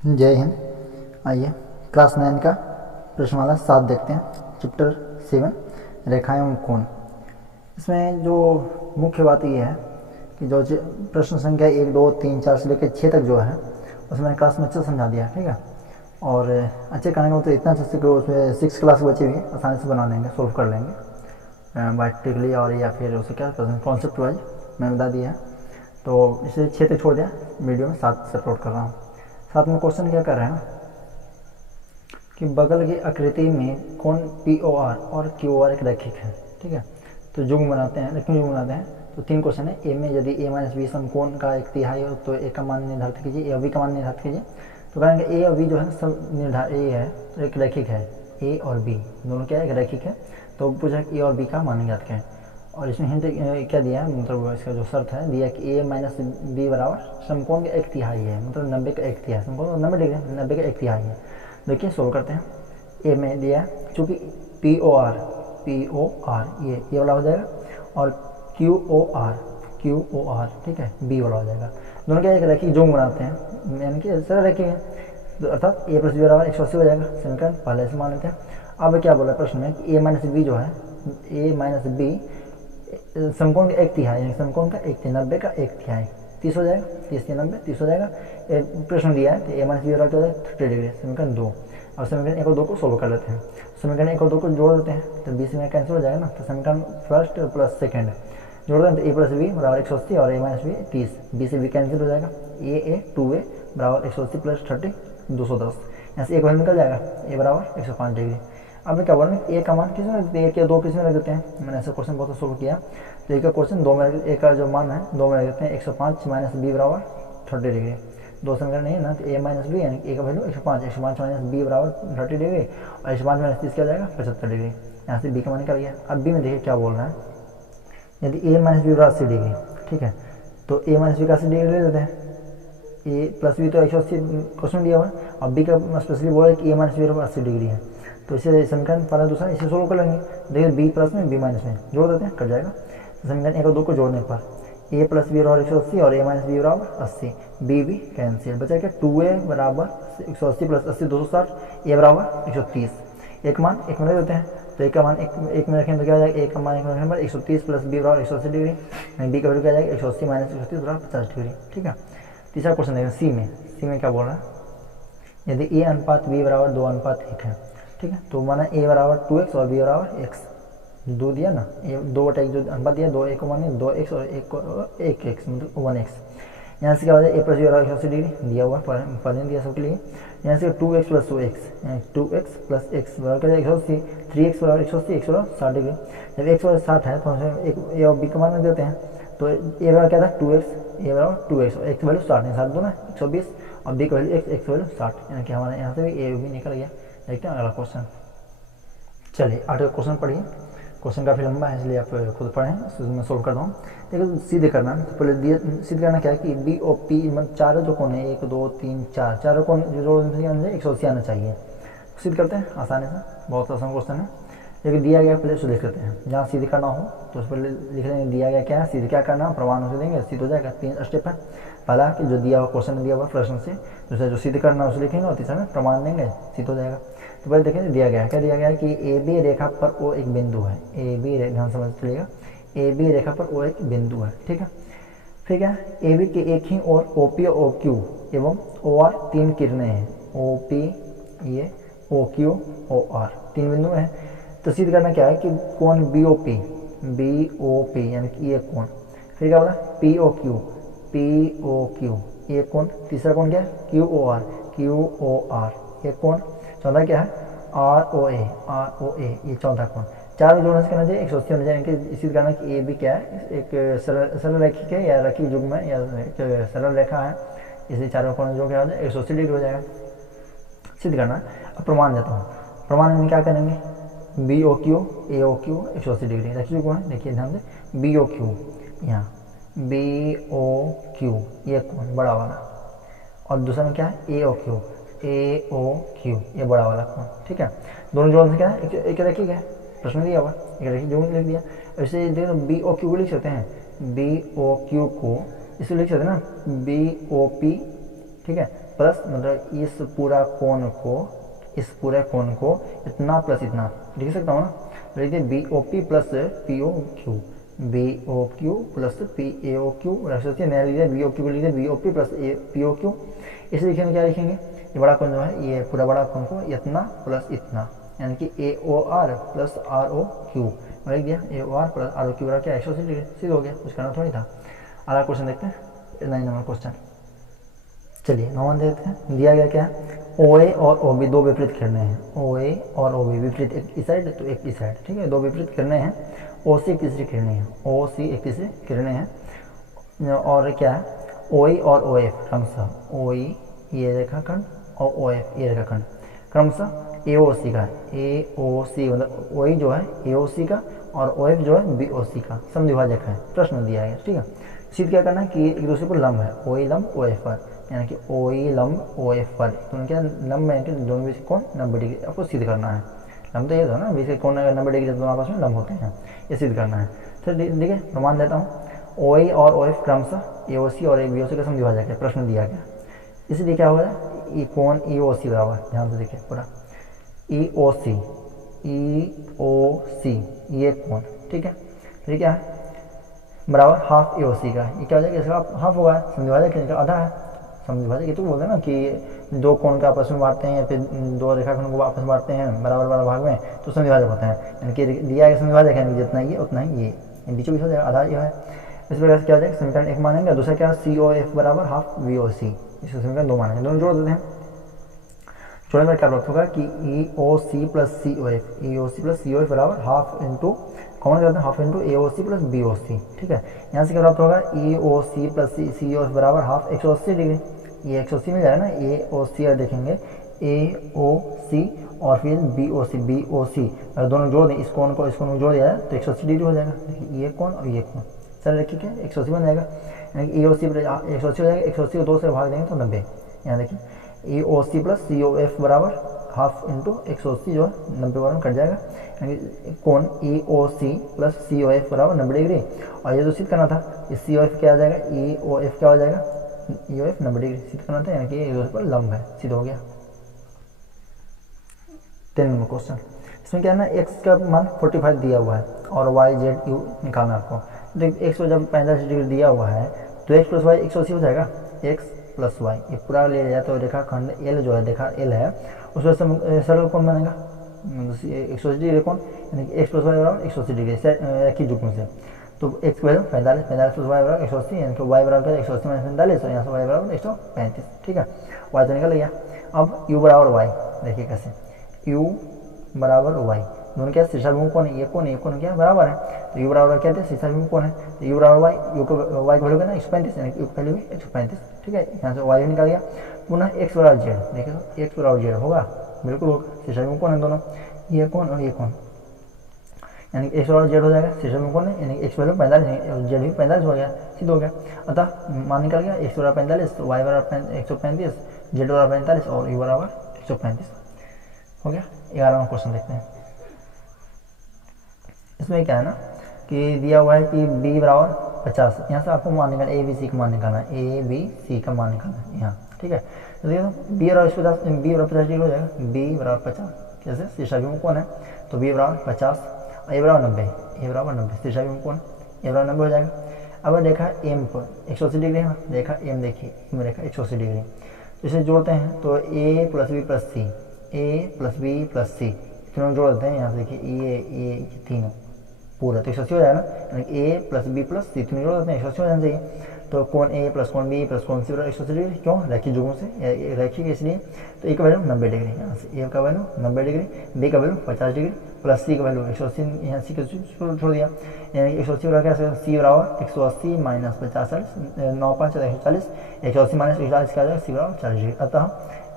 जय हिंद। आइए क्लास 9 का प्रश्नमाला 7 देखते हैं। चैप्टर 7 रेखाएं एवं कोण। इसमें जो मुख्य बात ये है कि जो प्रश्न संख्या 1, 2, 3, 4 से लेकर 6 तक जो है उसमें मैंने क्लास में अच्छे समझा दिया, ठीक है। और अच्छे करने का मतलब इतना अच्छे कि उसमें 6 क्लास के बच्चे भी आसानी से बना लेंगे, सोल्व कर लेंगे बायोटिकली और या फिर उसे क्या कॉन्सेप्ट वाइज मैंने बता दिया है। तो इसे 6 तक छोड़ दिया, वीडियो में 7 से अपलोड कर रहा हूँ। साथ में क्वेश्चन क्या कर रहे हैं ना कि बगल की आकृति में कोण POR और QR एक रैखिक है, ठीक है। तो युग्म बनाते हैं, क्यों युग्म बनाते हैं? तो 3 क्वेश्चन है। ए में यदि A - B समकोण का 1/3 हो तो A का मान निर्धारित कीजिए, A और B का मान निर्धारित कीजिए। तो कहेंगे A और B जो है सब निर्धारित A है तो एक रैखिक है, A और B दोनों क्या है, एक रैखिक है। तो पूछा कि A और B का मान ज्ञात करें। और इसमें हिंट क्या दिया है, मतलब इसका जो शर्त है दिया कि A - B बराबर समकोण का 1/3 है, मतलब 90 का 1/3, समकोण 90 डिग्री, 90 का 1/3 है। देखिए सोल्व करते हैं। ए में दिया चूँकि POR ये वाला हो जाएगा और QOR ठीक है B वाला हो जाएगा। दोनों क्या एक रैखिक जोड़ बनाते हैं, यानी कि सरल रैखिक है, तो अर्थात A + B बराबर 180 हो जाएगा। समीकरण पहले से मान लेते हैं। अब क्या बोला प्रश्न में कि A - B जो है, A - B समकोण का 1/3 यानी समकोण का 1/3, 90 का 1/3 30 हो जाएगा, 30 या 90 30 हो जाएगा। प्रश्न दिया है कि A - B बराबर क्या हो जाएगा 30 डिग्री। समीकरण 2। और समीकरण 1 और 2 को सोल्व कर लेते हैं। समीकरण 1 और 2 को जोड़ देते हैं तो 20 में कैंसिल हो जाएगा ना। तो समीकरण फर्स्ट प्लस सेकंड जोड़ दें तो A + B बराबर 180 और A - B 30, B से B कैंसिल हो जाएगा। A 2A बराबर 180 + 30 210। यहाँ से एक वैल्यू निकल जाएगा, A बराबर 105 डिग्री। अब क्या बोल रहे हैं, A का मान किस में रख देते हैं, 1 या 2 किस में रख देते हैं। मैंने ऐसा क्वेश्चन बहुत सोल्व किया। तो एक का क्वेश्चन 2 में, एक का जो मान है 2 में रख देते हैं। 105 - B बराबर 30 डिग्री। 2 समीकरण नहीं है ना, तो A - B यानी A का वैल्यू 105 - B बराबर 30 डिग्री और 105 - 30 क्या हो जाएगा 75 डिग्री। यहाँ से B का मान निकल गया। अब B में देखिए क्या बोल रहा है, यदि A - B बराबर 80 डिग्री, ठीक है, तो A - B का 80 डिग्री ले लेते हैं। A + B तो 180 क्वेश्चन दिया हुआ है और B का स्पेशली बोला है कि A - B बराबर 80 डिग्री है। तो इसे समीकरण पहला दूसरा इसे सोल्व कर लेंगे। देखिए B प्लस में B माइनस में जोड़ देते हैं, कट जाएगा। तो समीकरण 1 और 2 को जोड़ने पर A + B बराबर 180 और A - B बराबर 80, B कैंसिल, बचा क्या 2A बराबर 180 + 80 260, A बराबर 130। एक मान एक में रख देते हैं, तो एक का मान एक में रखें तो क्या हो जाएगा, एक का मान एक में रखने पर 130 + B बराबर 180 डिग्री, B का वैल्यू क्या जाएगा 180 - 130 बराबर 50 डिग्री, ठीक है। तीसरा क्वेश्चन देखें सी में क्या बोल रहा है, यदि A अनुपात B बराबर 2:1 है, ठीक है, तो माना A बराबर 2x और B बराबर x, 2 दिया ना, ये 2/1 जो अनुपात दिया 2 1 मानिए 2x और 1x मतलब 1x। यहाँ से क्या हो जाए A + B बराबर 180 डिग्री दिया हुआ पहले दिया सबके लिए। यहाँ से 2x + 2x यानी 2x + x बराबर क्या 180, 3x बराबर 180, x बराबर 60 डिग्री। जब x बराबर 60 है तो हम एक A और B का मान रख देते हैं। तो A बराबर क्या था 2x, A बराबर 2x और x वैल्यू 60 नहीं 60 दो ना 120 और B का वैल्यू x वैल्यू 60, यानी कि हमारे यहाँ से भी A भी निकल गया। देखते हैं अगला क्वेश्चन। चलिए 8वां क्वेश्चन पढ़िए। क्वेश्चन काफ़ी लंबा है इसलिए आप खुद पढ़ें, मैं सोल्व करता हूँ। देखो सीधे करना है, तो पहले दिए सीधे करना क्या है कि B और P मतलब चारों जो कोण है 1 2 3 4 चारों कोण जो जोड़ 180 आना चाहिए। सीधे करते हैं आसानी से, बहुत आसान क्वेश्चन है। लेकिन दिया गया पहले उसको लिख लेते हैं, जहाँ सीधे करना हो तो उस पर लिख लेंगे दिया गया क्या है, सीधे क्या करना है प्रमाण उसे देंगे, सीधे हो जाएगा। 3 स्टेप है, पहला कि जो दिया हुआ क्वेश्चन दिया हुआ प्रश्न से, दूसरा जो सीधे करना है उसे लिखेंगे और तीसरा में प्रमाण देंगे, सीधे हो जाएगा। तो पहले देखेंगे दिया गया है, क्या दिया गया है कि AB रेखा पर O एक बिंदु है। AB ध्यान समझ चलिएगा, AB रेखा पर O एक बिंदु है, ठीक है। फिर क्या AB के एक ही और OP और OQ एवं OR 3 किरणें हैं। OP ये OQ OR 3 बिंदु हैं। तो सिद्ध करना क्या है कि कोण BOP यानी कि ये कोण, फिर क्या बोला POQ ये कोण, तीसरा कोण क्या है QOR ये कोण, चौथा क्या है ROA ये चौथा कोण। चारों जोड़ने से कहना चाहिए 180 होना चाहिए। इनके सिद्ध करना कि AB क्या है, एक सरल रैखिक है या रैखिक युग्म है या एक सरल रेखा है, इसलिए चारों कोण जो क्या हो जाए 180 डिग्री हो जाएगा। सिद्ध करना। अब प्रमाण देता हूँ, प्रमाण में क्या करेंगे BOQ AOQ 180 डिग्री रैखिक युग्म है। देखिए ध्यान से BOQ यहाँ BOQ ये कोण बड़ा वाला, और दूसरा में क्या है AOQ ये बड़ा वाला कोण, ठीक है। दोनों जोड़ने से क्या है एक रैखिक है, प्रश्न दिया हुआ एक रैखिक जोड़ लिख दिया। ऐसे देखो BOQ को लिख सकते हैं, BOQ को इसको लिख सकते हैं ना BOP, ठीक है, प्लस मतलब इस पूरा कोण को इतना प्लस इतना लिख सकता हूँ ना। तो लिखिए B O P plus P O Q, B O Q plus P A O Q, रख सकते हैं। नया लिखिए बी ओ क्यू को लिखिए B O P plus P O Q. इसे लिखेंगे क्या लिखेंगे, ये बड़ा कोण जो है ये पूरा बड़ा कोण को इतना प्लस इतना, यानी कि A O R plus R O Q लिख दिया। A O R plus R O Q क्या 180 डिग्री, सीधा हो गया, कुछ करना थोड़ी था। अगला क्वेश्चन देखते हैं, 9 नंबर क्वेश्चन। चलिए 9 देखते हैं। दिया गया क्या है, ओ ए और ओ बी दो विपरीत किरणें हैं। ओ ए और ओ बी विपरीत, एक इस साइड तो एक इस साइड, ठीक है, दो विपरीत किरणें हैं। ओ सी एक तीसरी किरणें हैं, ओ सी एक तीसरी किरणें हैं। और क्या है, ओ ई और ओ एफ क्रमशः, ओ ई ये रेखाखंड और ओ एफ ये रेखाखंड क्रमशः ए ओ सी का, ए ओ सी मतलब ओ ई जो है ए ओ सी का और ओ एफ जो है बी ओ सी का समद्विभाजक है। प्रश्न दिया है, ठीक है। सीध क्या करना है कि एक दूसरे पर लंब है, ओ ई लंब ओ एफ पर, यानी कि ओ ई लंब ओ एफ पर, तो क्या लंब है कि दोनों बीच कौन 90 डिग्री आपको सिद्ध करना है। लंब तो ये था ना, बीच के कौन अगर 90 डिग्री दोनों आपस में लंब होते हैं, ये सिद्ध करना है। तो देखिए प्रमाण देता हूँ, ओ ई और ओ एफ क्रमशः ए ओ सी और ए बी ओ सी का समद्विभाजक है, प्रश्न दिया गया। इसलिए क्या होगा, ये कोण ई ओ सी बराबर, ध्यान से देखिए पूरा ई ओ सी ये कोण, ठीक है। फिर क्या है बराबर हाफ ए ओ सी का, ये क्या हो जाएगा, इसका हाफ होगा, समद्विभाजक इनका आधा है। समद्विभाजक ये तो बोलते हैं ना कि दो कोण का आपस में बांटते हैं या फिर दो रेखाखंड को आपस में बांटते हैं बराबर बराबर भाग में, तो समद्विभाजक होते हैं। यानी कि दिया गया समद्विभाजक है, जितना ये उतना ही ये बीचों बीच हो जाएगा, आधा ये है। इस प्रकार से क्या हो जाएगा, समीकरण 1 मानेंगे, दूसरा क्या सी ओ एफ बराबर हाफ वी ओ सी, इसको समीकरण 2 मानेंगे, दोनों जोड़ देते हैं। जोड़ने में क्या प्राप्त होगा कि ई ओ सी प्लस सी ओ एफ, ई ओ सी प्लस सी ओ एफ बराबर हाफ इंटू कॉमन करते हैं हाफ इंटू ए O C plus B O सी, ठीक है। यहाँ से क्या प्राप्त होगा, ई ओ सी प्लस सी ओ एफ बराबर हाफ 180 डिग्री, ये 180 मिल जाएगा ना, ए ओ सी और देखेंगे ए ओ सी और फिर बी ओ सी अगर दोनों जोड़ दें, इस कोण को जोड़ दिया जाए तो 180 डिग्री हो जाएगा। देखिए ये कोण और ये कोण, चल रखिए क्या 180 बन जाएगा, यानी कि ए ओ सी 180 हो जाएगा, 180 को 2 से भाग देंगे तो 90। यहाँ देखिए ए ओ सी प्लस सी ओ एफ बराबर हाफ इंटू 180 जो है 90 बराबर कट जाएगा, यानी कोण ए ओ सी प्लस सी ओ एफ बराबर 90 डिग्री। और ये जो सिद्ध करना था, इस सी ओ एफ क्या आ जाएगा, ए ओ एफ क्या हो जाएगा, ए ओ एफ 90 डिग्री सिद्ध करना था, यानी कि एक दूसरे पर लंब है, सिद्ध हो गया। 10 नंबर क्वेश्चन, इसमें क्या है ना, x का मान 45 दिया हुआ है और y z u निकालना है आपको। देखिए x को जब 45 डिग्री दिया हुआ है तो x प्लस वाई 180 हो जाएगा, x प्लस वाई ये पूरा ले लिया तो रेखा खंड L जो है रेखा L है उस वजह से सरल कौन बनेगा 180 डिग्री कौन, यानी कि x प्लस वाई बराबर 180 डिग्री एक ही जुग में से। तो x बराबर 45 प्लस वाई बराबर 180, यानी कि y बराबर 180 माइनस 45 और यहाँ से y बराबर 135, ठीक है। y तो निकल गया। अब u बराबर y, देखिए कैसे u बराबर y, दोनों क्या शीर्षाभिमुख कौन है, ये कौन क्या बराबर है, तो u बराबर क्या थे शीर्षाभिमुख कौन है, तो u बराबर y, y को वैल्यू क्या ना 135, यानी कि u की वैल्यू 135, ठीक है। यहाँ से y निकल गया। पुनः x बराबर z, देखिए तो x बराबर z होगा, बिल्कुल होगा, शीर्षाभिमुख कौन है दोनों, ये कौन और ये कौन, यानी कि x बराबर z हो जाएगा, शीर्षाभिमुख कौन है, यानी कि x वैल्यू 45 और z भी 45 हो गया, सिद्ध हो गया। अतः मान निकल गया x बराबर 45 तो y बराबर 135, z बराबर 45 और u बराबर 135 हो गया। 11वां क्वेश्चन देखते हैं। इसमें क्या है ना कि दिया हुआ है कि b बराबर 50, यहाँ से आपको मान निकालना, ए बी सी का मान निकालना है, ए बी सी का मान निकालना है यहाँ, ठीक है। तो देखिए तो b बराबर 50 डिग्री हो जाएगा, b बराबर 50, कैसे शीर्षाभिमुख कौन है, तो b बराबर 50 और a बराबर 90, a बराबर 90 शीर्षाभिमुख कौन है, a बराबर 90 हो जाएगा। अब देखा m पर 180 डिग्री है, देखा m देखिए m देखा 180 डिग्री, तो इसे जोड़ते हैं तो a plus B plus C, a plus B plus C तीनों जोड़ देते हैं। यहाँ से देखिए ये तीनों पूरा तो 180 हो जाएगा ना, यानी कि a plus B plus C तीनों जोड़ देते हैं 180 हो जाना चाहिए। तो कौन a प्लस कौन b प्लस कौन सी बराबर 180 डिग्री, क्यों रैखिक जुगों से रैखिक इसलिए। तो a का वैल्यू 90 डिग्री, यहाँ से a का वैल्यू 90 डिग्री, b का वैल्यू 50 डिग्री प्लस c का वैल्यू 180, यहाँ c को छोड़ दिया, यानी कि 180 बराबर क्या c बराबर 180 माइनस 50 9 5 140, 180 माइनस 140 क्या आ जाएगा, c बराबर 40 डिग्री। अतः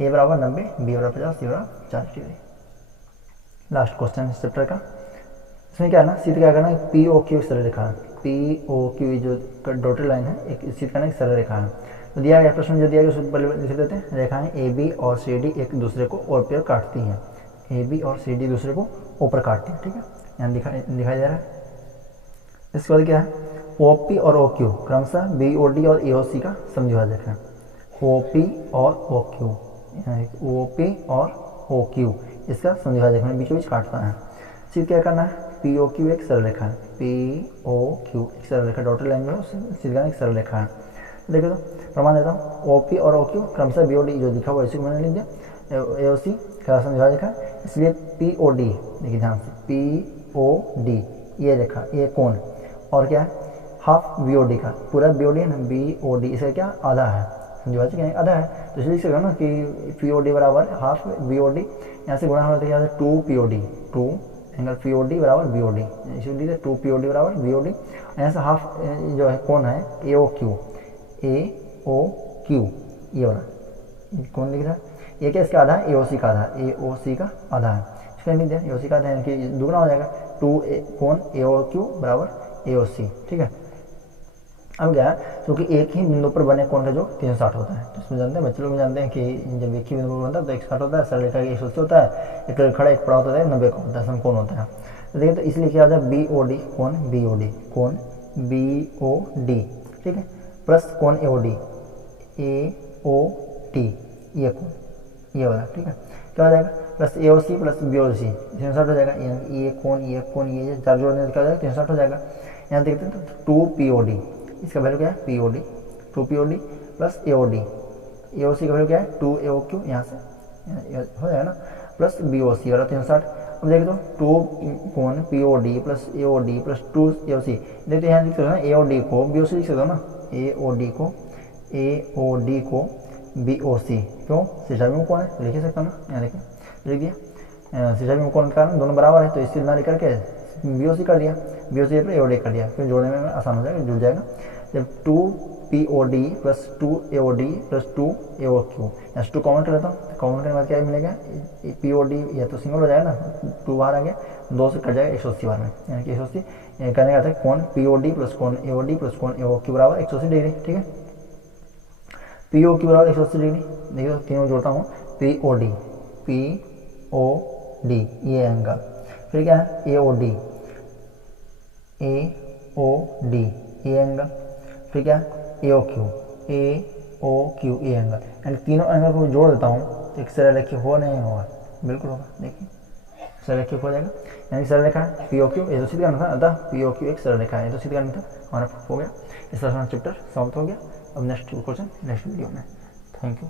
a बराबर 90, b बराबर 50, c बराबर 40 डिग्री। लास्ट क्वेश्चन इस चैप्टर का, इसमें क्या है ना सिद्ध क्या करना है, पी ओ क्यू सरल रेखा है, पी ओ क्यू जो डॉटेड लाइन है एक सिद्ध करना एक सरल रेखा है। तो दिया गया प्रश्न जो दिया गया उसको पहले लिख देते हैं, रेखाएं ए बी और सी डी एक दूसरे को ओर काटती हैं, ए बी और सी डी दूसरे को ऊपर काटती हैं, ठीक है, यहाँ दिखाई दे रहा है। इसके बाद क्या है, ओ पी और ओ क्यू क्रमशः बी ओ डी और ए ओ सी का समद्विभाजक है। ओ पी और ओ क्यू, ओ पी और ओ क्यू, इसका संधिवाद देखना बीचों बीच काटता है। फिर क्या करना है, पी ओ क्यू एक सरल रेखा है, पी ओ क्यू एक सरल रेखा, डॉटेड लाइन जो है सीधा एक सरल रेखा है। देखो तो प्रमाण देता हूँ, ओ पी और ओ क्यू क्रमशः बी ओ डी जो दिखा हुआ इसी को मैंने लिख दिया, ए ओ सी का संधिवाद रेखा, इसलिए पी ओ डी, देखिए ध्यान से, पी ओ डी ये रेखा, ये कोण, और क्या है हाफ बी ओ डी का, पूरा बी ओ डी है ना, बी ओ डी इसका क्या आधा है, संधिवाद क्या आधा है, तो इसलिए लिख सकते हो ना कि पी ओ डी बराबर हाफ बी ओ डी, यहाँ से गुणा होता है क्या, two P O D, two angle P O D बराबर बी ओ डी, इसलिए टू पी ओ डी बराबर बी ओ डी, यहाँ से हाफ जो है कौन है ए ओ क्यू, ए ओ क्यू ये वाला कौन लिख रहा है, ये क्या इसका आधा है, ए ओ सी का आधा है, ए ओ सी का आधा है, इसका लिख दिया ए ओ सी का आधा है कि दुगना हो जाएगा, टू कौन ए ओ क्यू बराबर ए ओ सी, ठीक है। अब क्या है, क्योंकि एक ही बिंदु पर बने कोण का जो 360 होता है, तो इसमें जानते हैं बच्चे लोग जानते हैं कि जब एक ही बिंदु पर बनता है तो 160 होता है, सरल रेखा 180 होता है, एक खड़ा एक पड़ा होता है 90 का होता है, समकोण होता है। तो देखिए तो इसलिए क्या होता है बी ओ डी कोण बी ओ डी, कोण बी ओ डी, ठीक है, प्लस कोण ए O D, A O T ये कोण ये वाला, ठीक है, क्या हो जाएगा plus A O C plus B O सी 360 हो जाएगा, ये कोण ये चार जोड़ने क्या हो जाएगा 360 हो जाएगा। यहाँ देखते हैं तो टू पी ओ डी, इसका वैल्यू क्या है P O D, two P O D plus A O D, A O C का वैल्यू क्या है टू ए ओ क्यू, यहाँ से हो जाएगा ना, प्लस बी ओ सी वाला 360। अब देखो तो टू कोण P O D plus A O D plus two A O सी, देखते यहाँ लिख सकते हो ना ए ओ डी को बी ओ सी लिख सकते हो ना, ए ओ डी को बी ओ सी, क्यों शीर्षाभिमुख कोण है लिख सकते हो ना, यहाँ देखिए लिख दिया, शीर्षाभिमुख कोण के कारण दोनों बराबर है तो इससे ना निकल के बी ओ सी कर दिया, बी ओ सी पर ए ओ डी कर दिया, फिर जोड़ने में आसान हो जाएगा, जुड़ जाएगा। जब two P O D plus two A O D plus two A O Q, यहाँ से टू कॉमन कर लेता हूँ, कॉमन करने के बाद क्या मिलेगा पी ओ डी, या तो सिंगल हो जाएगा ना, टू बाहर आ गया, दो से कट जाएगा 180 बार में, यानी कि 180 करने का था कोण पी ओ डी प्लस कोण ए ओ डी प्लस कोण ए ओ क्यू बराबर 180 डिग्री, ठीक है, पी ओ क्यू बराबर 180 डिग्री। देखिए तीनों जोड़ता हूँ, पी ओ डी ये एंगल, फिर क्या है ए ओ डी ये एंगल, फिर क्या ए ओ क्यू ये एंगल, यानी तीनों एंगल को जोड़ देता हूँ तो एक सरल रेखा हो नहीं होगा, बिल्कुल होगा, देखिए सरल रेखा हो जाएगा, यानी सरल रेखा है पी ओ क्यू, ये तो सिद्ध करना था, अतः पी ओ क्यू एक सरल रेखा है, ये तो सिद्ध करना था, हमारा हो गया, इस तरह से चैप्टर समाप्त हो गया। अब नेक्स्ट क्वेश्चन नेक्स्ट वीडियो में, थैंक यू।